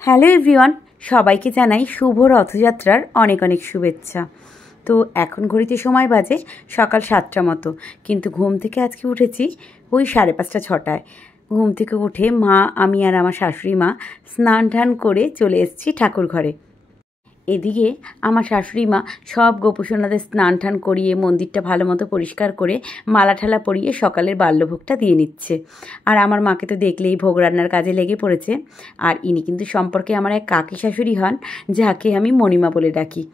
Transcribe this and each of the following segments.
Hello everyone, সবাইকে জানাই শুভ রথযাত্রার অনেক অনেক শুভেচ্ছা। তো এখন ঘড়িতে সময় বাজে সকাল 7টা মতো, কিন্তু ঘুম থেকে আজকে উঠেছি ওই 5:30-6টায়। ঘুম থেকে উঠে মা, আমি আর আমার শাশুড়ি মা স্নান টান করে চলে এসেছি ঠাকুর ঘরে। এদিকে আমার শাশুড়ি মা সব গোপুসোনাদের স্নান টান করিয়ে মন্দিরটা ভালো মতো পরিষ্কার করে মালা ঠালা পরিয়ে সকালের বাল্যভোগটা দিয়ে নিচ্ছে। আর আমার মাকে তো দেখলেই ভোগ রান্নার কাজে লেগে পড়েছে। আর ইনি কিন্তু সম্পর্কে আমার এক কাকি শাশুড়ি হন, যাকে আমি মণিমা বলে ডাকি।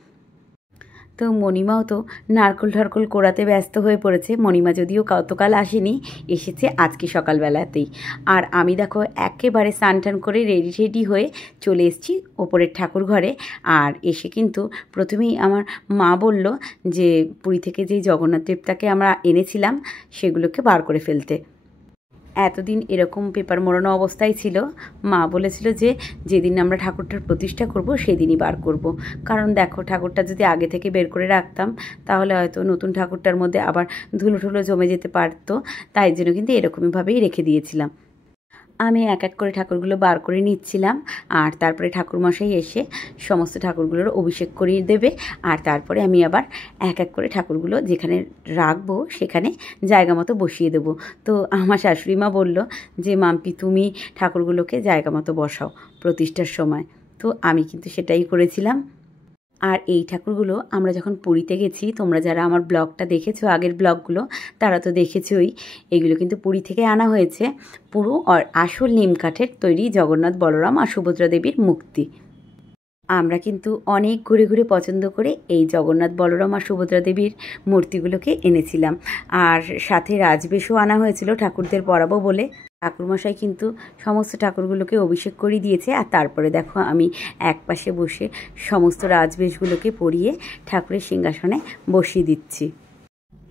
তো মণিমাও তো নারকোল ঠারকোল কোড়াতে ব্যস্ত হয়ে পড়েছে। মণিমা যদিও গতকাল আসেনি, এসেছে আজকে সকালবেলাতেই। আর আমি দেখো একেবারে স্নান টান করে রেডি হয়ে চলে এসেছি ওপরের ঠাকুর ঘরে। আর এসে কিন্তু প্রথমেই আমার মা বলল যে পুরী থেকে যেই জগন্নাথ দেবতাকে আমরা এনেছিলাম সেগুলোকে বার করে ফেলতে। এতদিন এরকম পেপার মোড়ানো অবস্থায় ছিল। মা বলেছিল যে যেদিন আমরা ঠাকুরটার প্রতিষ্ঠা করব সেদিনই বার করব। কারণ দেখো, ঠাকুরটা যদি আগে থেকে বের করে রাখতাম তাহলে হয়তো নতুন ঠাকুরটার মধ্যে আবার ধুলো ঠুলো জমে যেতে পারতো। তাই জন্য কিন্তু এরকমইভাবেই রেখে দিয়েছিলাম। আমি এক এক করে ঠাকুরগুলো বার করে নিচ্ছিলাম। আর তারপরে ঠাকুরমশাই এসে সমস্ত ঠাকুরগুলোর অভিষেক করিয়ে দেবে। আর তারপরে আমি আবার এক এক করে ঠাকুরগুলো যেখানে রাখবো সেখানে জায়গা মতো বসিয়ে দেবো। তো আমার শাশুড়ি মা বলল যে মাম্পি, তুমি ঠাকুরগুলোকে জায়গা মতো বসাও প্রতিষ্ঠার সময়। তো আমি কিন্তু সেটাই করেছিলাম। আর এই ঠাকুরগুলো আমরা যখন পুরীতে গেছি, তোমরা যারা আমার ব্লগটা দেখেছো, আগের ব্লগগুলো, তারা তো দেখেছোই। এগুলো কিন্তু পুরী থেকে আনা হয়েছে। পুরো আসল নিম কাঠের তৈরি জগন্নাথ, বলরাম আর সুভদ্রা দেবীর মূর্তি। আমরা কিন্তু অনেক ঘুরে ঘুরে পছন্দ করে এই জগন্নাথ, বলরাম আর সুভদ্রা দেবীর মূর্তিগুলোকে এনেছিলাম। আর সাথে রাজবেশও আনা হয়েছিল ঠাকুরদের পরাবো বলে। ঠাকুরমশাই কিন্তু সমস্ত ঠাকুরগুলোকে অভিষেক করে দিয়েছে। আর তারপরে দেখো আমি এক পাশে বসে সমস্ত রাজবেশগুলোকে পরিয়ে ঠাকুরের সিংহাসনে বসিয়ে দিচ্ছি।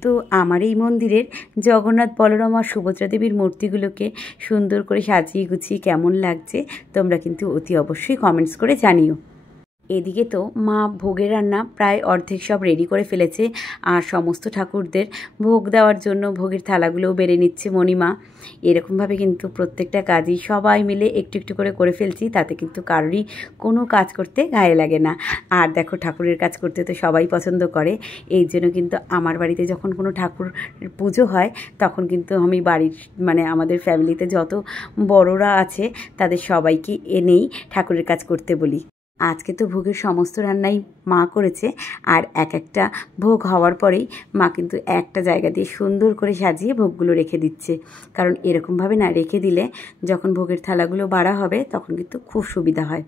তো আমার এই মন্দিরের জগন্নাথ, বলরাম আর সুভদ্রা দেবীর মূর্তিগুলোকে সুন্দর করে সাজিয়ে গুছিয়ে কেমন লাগছে তোমরা কিন্তু অতি অবশ্যই কমেন্টস করে জানিও। এদিকে তো মা ভোগের রান্না প্রায় অর্ধেক সব রেডি করে ফেলেছে। আর সমস্ত ঠাকুরদের ভোগ দেওয়ার জন্য ভোগের থালাগুলোও বেড়ে নিচ্ছে মণিমা। এরকমভাবে কিন্তু প্রত্যেকটা কাজই সবাই মিলে একটু একটু করে ফেলছি। তাতে কিন্তু কারোরই কোনো কাজ করতে গায়ে লাগে না। আর দেখো, ঠাকুরের কাজ করতে তো সবাই পছন্দ করে। এই জন্য কিন্তু আমার বাড়িতে যখন কোনো ঠাকুর পুজো হয় তখন কিন্তু আমি বাড়ির আমাদের ফ্যামিলিতে যত বড়রা আছে তাদের সবাইকে এনেই ঠাকুরের কাজ করতে বলি। আজকে তো ভোগের সমস্ত রান্নাই মা করেছে। আর এক একটা ভোগ হওয়ার পরেই মা কিন্তু একটা জায়গা দিয়ে সুন্দর করে সাজিয়ে ভোগগুলো রেখে দিচ্ছে। কারণ এরকমভাবে না রেখে দিলে যখন ভোগের থালাগুলো বাড়া হবে তখন কিন্তু খুব সুবিধা হয়।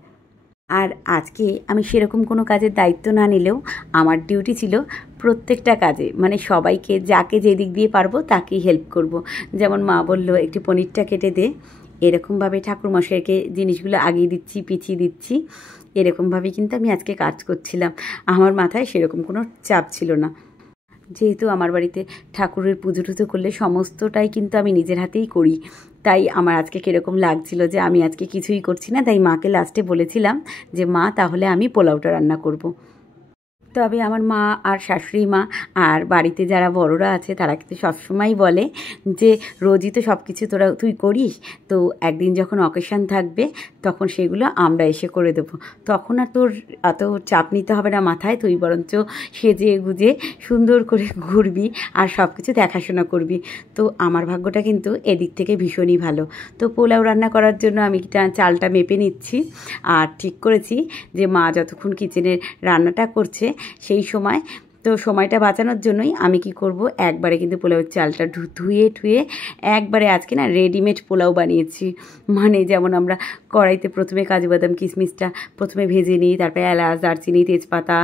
আর আজকে আমি সেরকম কোনো কাজের দায়িত্ব না নিলেও আমার ডিউটি ছিল প্রত্যেকটা কাজে, সবাইকে যাকে যেদিক দিয়ে পারবো তাকেই হেল্প করব। যেমন মা বলল একটু পনিরটা কেটে দে, এরকমভাবে ঠাকুরমশাইকে জিনিসগুলো আগিয়ে দিচ্ছি, পিছিয়ে দিচ্ছি। এরকমভাবেই কিন্তু আমি আজকে কাজ করছিলাম। আমার মাথায় সেরকম কোনো চাপ ছিল না। যেহেতু আমার বাড়িতে ঠাকুরের পুজো টুজো করলে সমস্তটাই কিন্তু আমি নিজের হাতেই করি, তাই আমার আজকে কীরকম লাগছিল যে আমি আজকে কিছুই করছি না। তাই মাকে লাস্টে বলেছিলাম যে মা, তাহলে আমি পোলাওটা রান্না করব। তবে আমার মা আর শাশুড়ি মা আর বাড়িতে যারা বড়রা আছে তারা কিন্তু সবসময় বলে যে রোজই তো সব কিছু তুই করিস, তো একদিন যখন অকেশন থাকবে তখন সেগুলো আমরা এসে করে দেবো। তখন আর তোর এত চাপ নিতে হবে না মাথায়, তুই বরঞ্চ সেজে গুজে সুন্দর করে ঘুরবি আর সব কিছু দেখাশোনা করবি। তো আমার ভাগ্যটা কিন্তু এদিক থেকে ভীষণই ভালো। তো পোলাও রান্না করার জন্য আমি চালটা মেপে নিচ্ছি। আর ঠিক করেছি যে মা যতক্ষণ কিচেনের রান্নাটা করছে সেই সময়টা বাঁচানোর জন্যই আমি কি করব, একবারে কিন্তু পোলাওয়ের চালটা ধুয়ে ঠুয়ে একবারে আজকে না রেডিমেড পোলাও বানিয়েছি। যেমন আমরা কড়াইতে প্রথমে কাজু বাদাম কিশমিশটা প্রথমে ভেজে নিই, তারপরে এলাচ, দারচিনি, তেজপাতা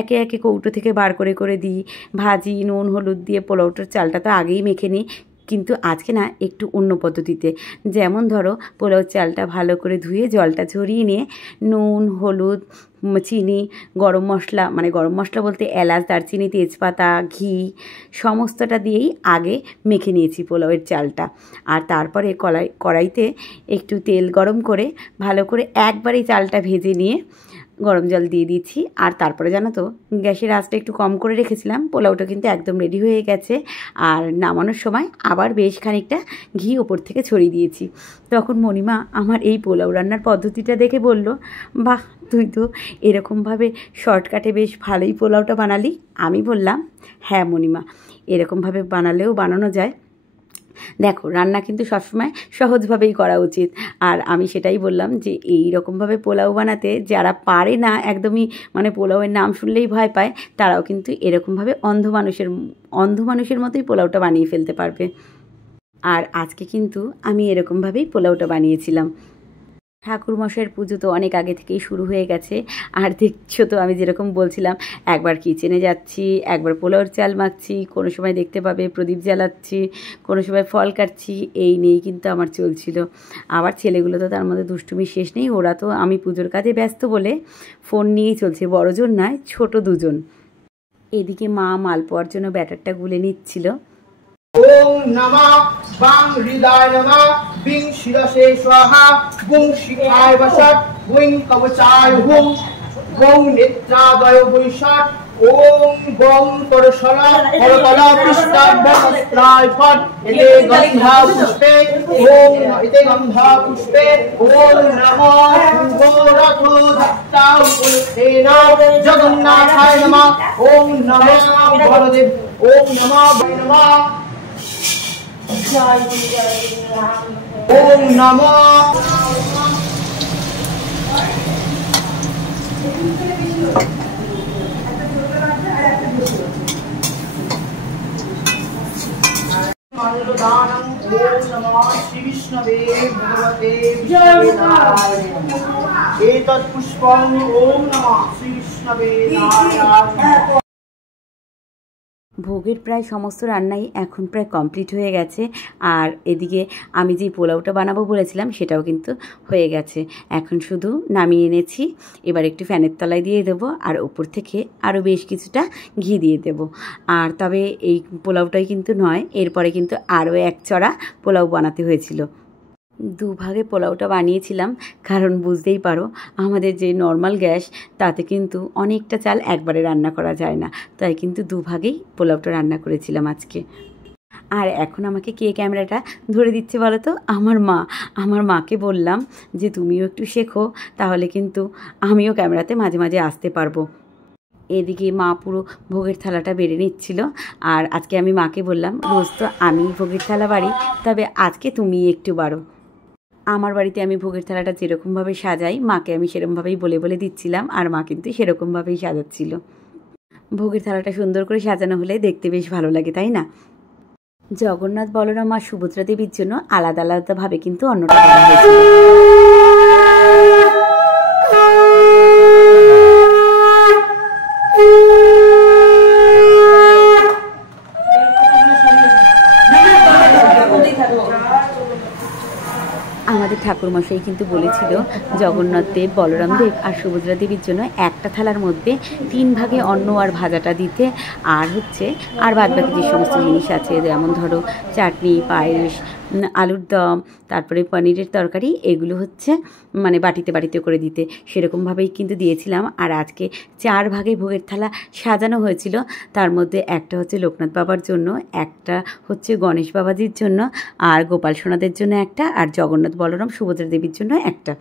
একে একে কৌটো থেকে বার করে দিই, ভাজি, নুন হলুদ দিয়ে পোলাওটার চালটা তো আগেই মেখে নিই। কিন্তু আজকে না একটু অন্য পদ্ধতিতে। যেমন ধরো, পোলাও চালটা ভালো করে ধুয়ে জলটা ঝরিয়ে নিয়ে নুন, হলুদ, চিনি, গরম মশলা বলতে এলাচ, দারচিনি, তেজপাতা, ঘি সমস্তটা দিয়েই আগে মেখে নিয়েছি পোলাওয়ের চালটা। আর তারপরে কড়াইতে একটু তেল গরম করে ভালো করে একবারেই চালটা ভেজে নিয়ে গরম জল দিয়ে দিয়েছি। আর তারপরে জানো তো গ্যাসের আঁচটা একটু কম করে রেখেছিলাম। পোলাওটা কিন্তু একদম রেডি হয়ে গেছে। আর নামানোর সময় আবার বেশ খানিকটা ঘি ওপর থেকে ছড়িয়ে দিয়েছি। তখন মণিমা আমার এই পোলাও রান্নার পদ্ধতিটা দেখে বলল, বাহ, তুই তো এরকমভাবে শর্টকাটে বেশ ভালোই পোলাওটা বানালি। আমি বললাম, হ্যাঁ মণিমা, এরকমভাবে বানালেও বানানো যায়। দেখো, রান্না কিন্তু সবসময় সহজভাবেই করা উচিত। আর আমি সেটাই বললাম যে এই রকমভাবে পোলাও বানাতে যারা পারে না, একদমই মানে পোলাওয়ের নাম শুনলেই ভয় পায়, তারাও কিন্তু এরকমভাবে অন্ধ মানুষের মতোই পোলাওটা বানিয়ে ফেলতে পারবে। আর আজকে কিন্তু আমি এরকমভাবেই পোলাওটা বানিয়েছিলাম। ঠাকুরমশাইয়ের পুজো তো অনেক আগে থেকেই শুরু হয়ে গেছে। আর দেখছো তো আমি যেরকম বলছিলাম, একবার কিচেনে যাচ্ছি, একবার পোলাওর চাল মাখছি, কোনো সময় দেখতে পাবে প্রদীপ জ্বালাচ্ছি, কোনো সময় ফল কাটছি, এই নিয়েই কিন্তু আমার চলছিল। আবার ছেলেগুলো তো তার মধ্যে দুষ্টুমি শেষ নেই। ওরা তো আমি পুজোর কাজে ব্যস্ত বলে ফোন নিয়েই চলছে, বড়জন নয়, ছোট দুজন। এদিকে মা মালপোয়ার জন্য ব্যাটারটা গুলে নিচ্ছিল। ওম নমঃ বাং হৃদয় নমঃ বিং শিরসে স্বাহা গুং শিখায় বসৎ গুং কবচায় হুম গং নেত্রাদয় বৈশাট ওম গং করশলা করকলা পৃষ্ঠাভ্যস্ত্রায় ফট এতে গন্ধা পুষ্পে ওম এতে গন্ধা পুষ্পে ওম নমঃ শুভরথ দত্তাং পুষ্পেনা জগন্নাথায় নমঃ ওম নমঃ বলদেব ওম নমঃ নমঃ ওম নমঃ মন্ডদানং ওম নমঃ শ্রী বিষ্ণবে ভগবতে বিষ্ণুদেবায় এতৎ পুষ্পং ওম নমঃ শ্রী বিষ্ণবে নারায়ণায়। ভোগের প্রায় সমস্ত রান্নাই এখন প্রায় কমপ্লিট হয়ে গেছে। আর এদিকে আমি যে পোলাওটা বানাবো বলেছিলাম সেটাও কিন্তু হয়ে গেছে। এখন শুধু নামিয়ে এনেছি। এবার একটু ফ্যানের তলায় দিয়ে দেবো, আর ওপর থেকে আরও বেশ কিছুটা ঘি দিয়ে দেবো। আর তবে এই পোলাওটাই কিন্তু নয়, এরপরে কিন্তু আরও এক চড়া পোলাও বানাতে হয়েছিল। দুভাগে পোলাওটা বানিয়েছিলাম, কারণ বুঝতেই পারো আমাদের যে নর্মাল গ্যাস তাতে কিন্তু অনেকটা চাল একবারে রান্না করা যায় না, তাই কিন্তু দুভাগেই পোলাওটা রান্না করেছিলাম আজকে। আর এখন আমাকে কে ক্যামেরাটা ধরে দিচ্ছে বলো তো? আমার মাকে বললাম যে তুমিও একটু শেখো, তাহলে কিন্তু আমিও ক্যামেরাতে মাঝে মাঝে আসতে পারবো। এদিকে মা পুরো ভোগের থালাটা বেড়ে নিচ্ছিল। আর আজকে আমি মাকে বললাম, রোজ তো আমি ভোগের থালা বাড়ি, তবে আজকে তুমি একটু বাড়ো। আমার বাড়িতে আমি ভোগের থালাটা যেরকমভাবে সাজাই, মাকে আমি সেরকমভাবেই বলে বলে দিচ্ছিলাম, আর মা কিন্তু সেরকমভাবেই সাজাচ্ছিল। ভোগের থালাটা সুন্দর করে সাজানো হলে দেখতে বেশ ভালো লাগে, তাই না? জগন্নাথ, বলরাম আর সুভদ্রা দেবীর জন্য আলাদা আলাদাভাবে কিন্তু অন্নটা করা হয়েছিল। আমাদের ঠাকুরমশাই কিন্তু বলেছিল জগন্নাথ দেব, বলরাম দেব আর সুভদ্রা দেবীর জন্য একটা থালার মধ্যে 3 ভাগে অন্ন আর ভাজাটা দিতে, আর বাদবাকি যে সমস্ত জিনিস আছে, যেমন ধরো চাটনি, পায়েস, আলুর দম, তারপরে পনিরের তরকারি, এগুলো মানে বাটিতে বাটিতে করে দিতে। সেরকমভাবেই কিন্তু দিয়েছিলাম। আর আজকে 4 ভাগে ভোগের থালা সাজানো হয়েছিল। তার মধ্যে একটা হচ্ছে লোকনাথ বাবার জন্য, একটা হচ্ছে গণেশ বাবাজির জন্য, আর গোপাল সোনাদের জন্য একটা, আর জগন্নাথ, বলরাম, সুভদ্রা দেবীর জন্য একটা।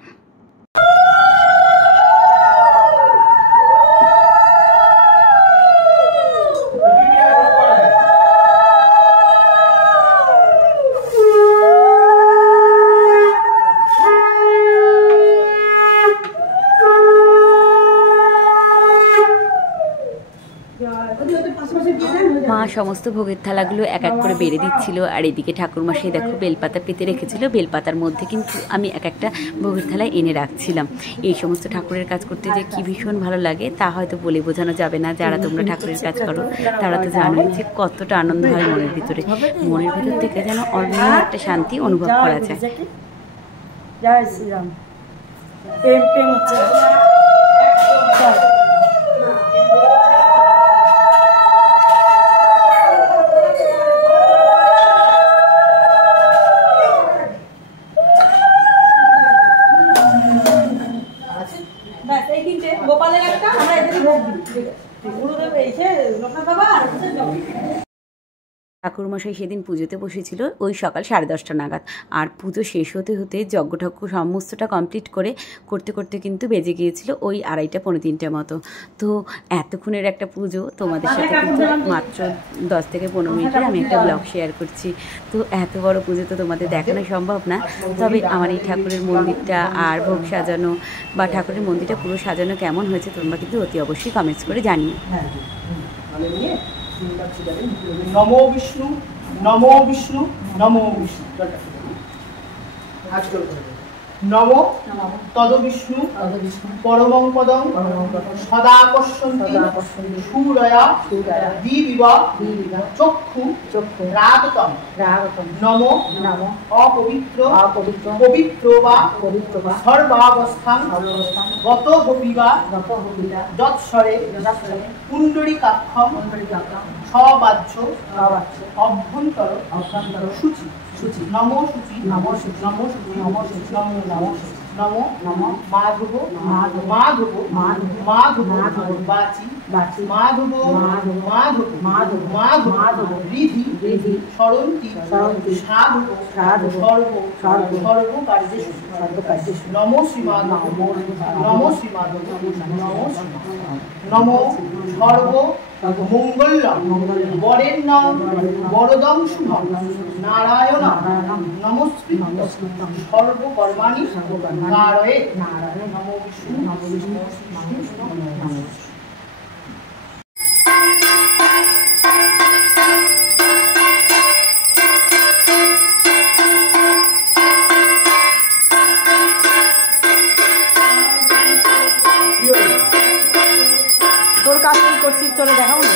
মা সমস্ত ভোগের থালাগুলো এক এক করে বেড়ে দিচ্ছিল। আর এদিকে ঠাকুরমশাই দেখো বেলপাতা পেতে রেখেছিল, বেলপাতার মধ্যে কিন্তু আমি এক একটা ভোগের থালায় এনে রাখছিলাম। এই সমস্ত ঠাকুরের কাজ করতে যে কি ভীষণ ভালো লাগে তা হয়তো বলে বোঝানো যাবে না। যারা তোমরা ঠাকুরের কাজ করো তারা তো জানোই যে কতটা আনন্দ হয় মনের ভিতরে। মনের ভিতর থেকে যেন অন্য একটা শান্তি অনুভব করা যায়। জয় শ্রীরাম। প্রেম প্রেম হচ্ছে। তিনটে গোপালের একটা আমরা এখানে ভোগ দিই গুরুদেব এসে লোকনাথ বাবা আর ঠাকুরমশাই সেদিন পুজোতে বসেছিল ওই সকাল 10:30 নাগাদ। আর পুজো শেষ হতে হতে যজ্ঞ ঠাকুর সমস্তটা কমপ্লিট করতে করতে কিন্তু বেজে গিয়েছিল ওই 2:30 পৌনে 3টের মতো। তো এতক্ষণের একটা পুজো তোমাদের সাথে কিন্তু মাত্র 10 থেকে 15 মিনিটের আমি একটা ব্লগ শেয়ার করছি। তো এত বড় পুজো তো তোমাদের দেখানো সম্ভব না, তবে আমার এই ঠাকুরের মন্দিরটা আর ভোগ সাজানো বা ঠাকুরের মন্দিরটা পুরো সাজানো কেমন হয়েছে তোমরা কিন্তু অতি অবশ্যই কমেন্টস করে জানিও। নমো বিষ্ণু নমো বিষ্ণু নমো বিষ্ণু নমো তদ বিষ্ণু পরমং পদং সদা পশ্যন্তি সুরয়া দিবিবা চক্ষু রাগতম নমো অপবিত্র পবিত্র বা সর্বাবস্থাং গত গোপিবা যৎসরে পুণ্ডরীকাক্ষম সবাহ্য অভ্যন্তর শুচি নমো শুচি নমো শুচি নমো শুচি নমো শুচি নমো নমো নমো নমো মাধব মাধব মাধব মাধব মাধব বাচি বাচি মাধব মাধব মাধব মাধব মাধব মাধব রিধি রিধি সরন্তি সরন্তি সাধু সাধু সর্ব সর্ব সর্ব কার্যেষু সর্ব কার্যেষু নমো শ্রী মাধব নমো শ্রী মাধব নমো নমো সর্ব মঙ্গলম বরেণ্যম বরদং শুভম নারায়ণ নমস্কৃত্য সর্বকর্মাণি কারয়ে নমো বিষ্ণু নমো বিষ্ণু নমো তোর কাজ কি করছিস তোরে দেখাবো না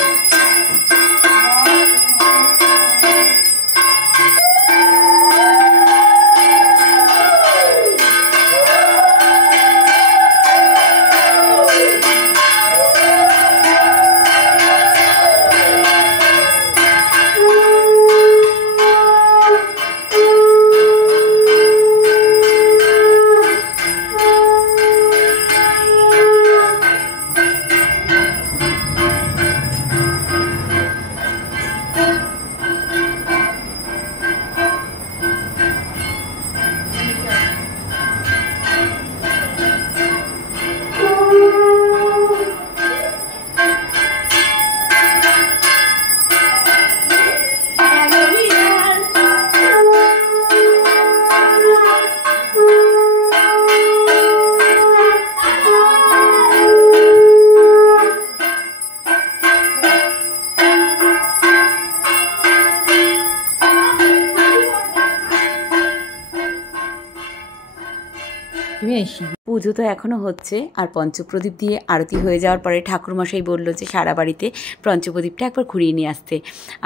পুজো তো এখনও হচ্ছে, আর পঞ্চপ্রদীপ দিয়ে আরতি হয়ে যাওয়ার পরে ঠাকুরমশাই বলল যে সারা বাড়িতে পঞ্চপ্রদীপটা একবার ঘুরিয়ে নিয়ে আসতে।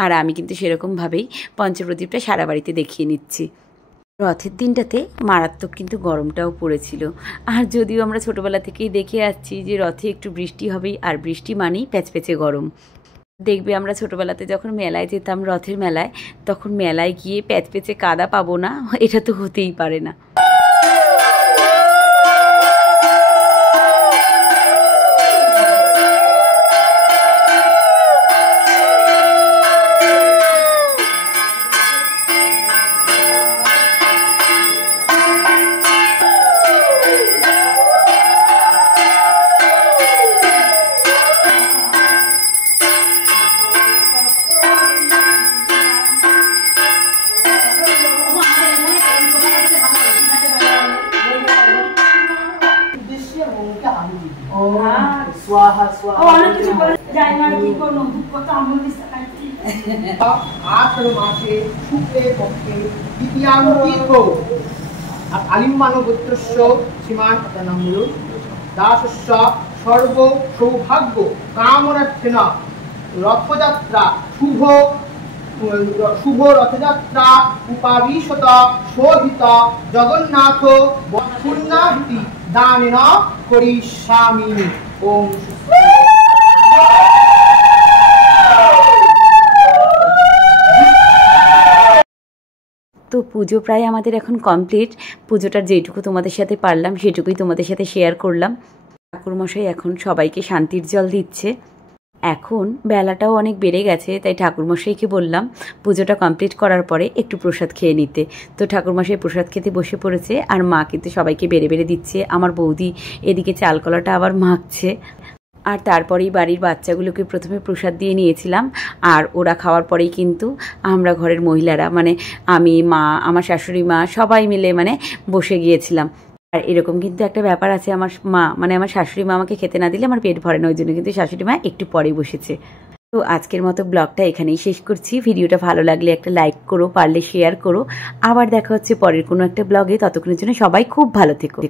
আর আমি কিন্তু সেরকমভাবেই পঞ্চপ্রদীপটা সারা বাড়িতে দেখিয়ে নিচ্ছি। রথের দিনটাতে মারাত্মক কিন্তু গরমটাও পড়েছিল। আর যদিও আমরা ছোটোবেলা থেকেই দেখে আসছি যে রথে একটু বৃষ্টি হবেই, আর বৃষ্টি মানেই প্যাচপ্যাচে গরম। দেখবে আমরা ছোটোবেলাতে যখন মেলায় যেতাম, রথের মেলায়, তখন মেলায় গিয়ে প্যাচপ্যাচে কাদা পাবো না, এটা তো হতেই পারে না। स्वाहा स्वाहा आषाढ़ मासे शुक्ले पक्षे द्वितीयां तीर्थो आलिम्बानो गोत्रस्य श्रीमान नामूल दासस्य सर्व सौभाग्य कामनार्थेन रथयात्रा शुभ रथयात्रा उपाविशत शोभित जगन्नाथ पुण्याहुति दानेन करिष्यामि ओम। তো পুজো প্রায় আমাদের এখন কমপ্লিট। পুজোটার যেটুকু তোমাদের সাথে পারলাম সেটুকুই তোমাদের সাথে শেয়ার করলাম। ঠাকুরমশাই এখন সবাইকে শান্তির জল দিচ্ছে। এখন বেলাটাও অনেক বেড়ে গেছে, তাই ঠাকুরমশাইকে বললাম পুজোটা কমপ্লিট করার পরে একটু প্রসাদ খেয়ে নিতে। তো ঠাকুরমশাই প্রসাদ খেতে বসে পড়েছে, আর মা কিন্তু সবাইকে বেড়ে বেড়ে দিচ্ছে। আমার বৌদি এদিকে চালকলাটা আবার মাখছে। আর তারপরেই বাড়ির বাচ্চাগুলোকে প্রথমে প্রসাদ দিয়ে নিয়েছিলাম, আর ওরা খাওয়ার পরেই কিন্তু আমরা ঘরের মহিলারা মানে আমি, মা, আমার শাশুড়ি মা সবাই মিলে মানে বসে গিয়েছিলাম। আর এরকম কিন্তু একটা ব্যাপার আছে, আমার মা মানে আমার শাশুড়ি মা আমাকে খেতে না দিলে আমার পেট ভরে না, ওই জন্য কিন্তু শাশুড়ি মা একটু পরেই বসেছে। তো আজকের মতো ব্লগটা এখানেই শেষ করছি। ভিডিওটা ভালো লাগলে একটা লাইক করো, পারলে শেয়ার করো। আবার দেখা হচ্ছে পরের কোনো একটা ব্লগে। ততক্ষণের জন্য সবাই খুব ভালো থেকো।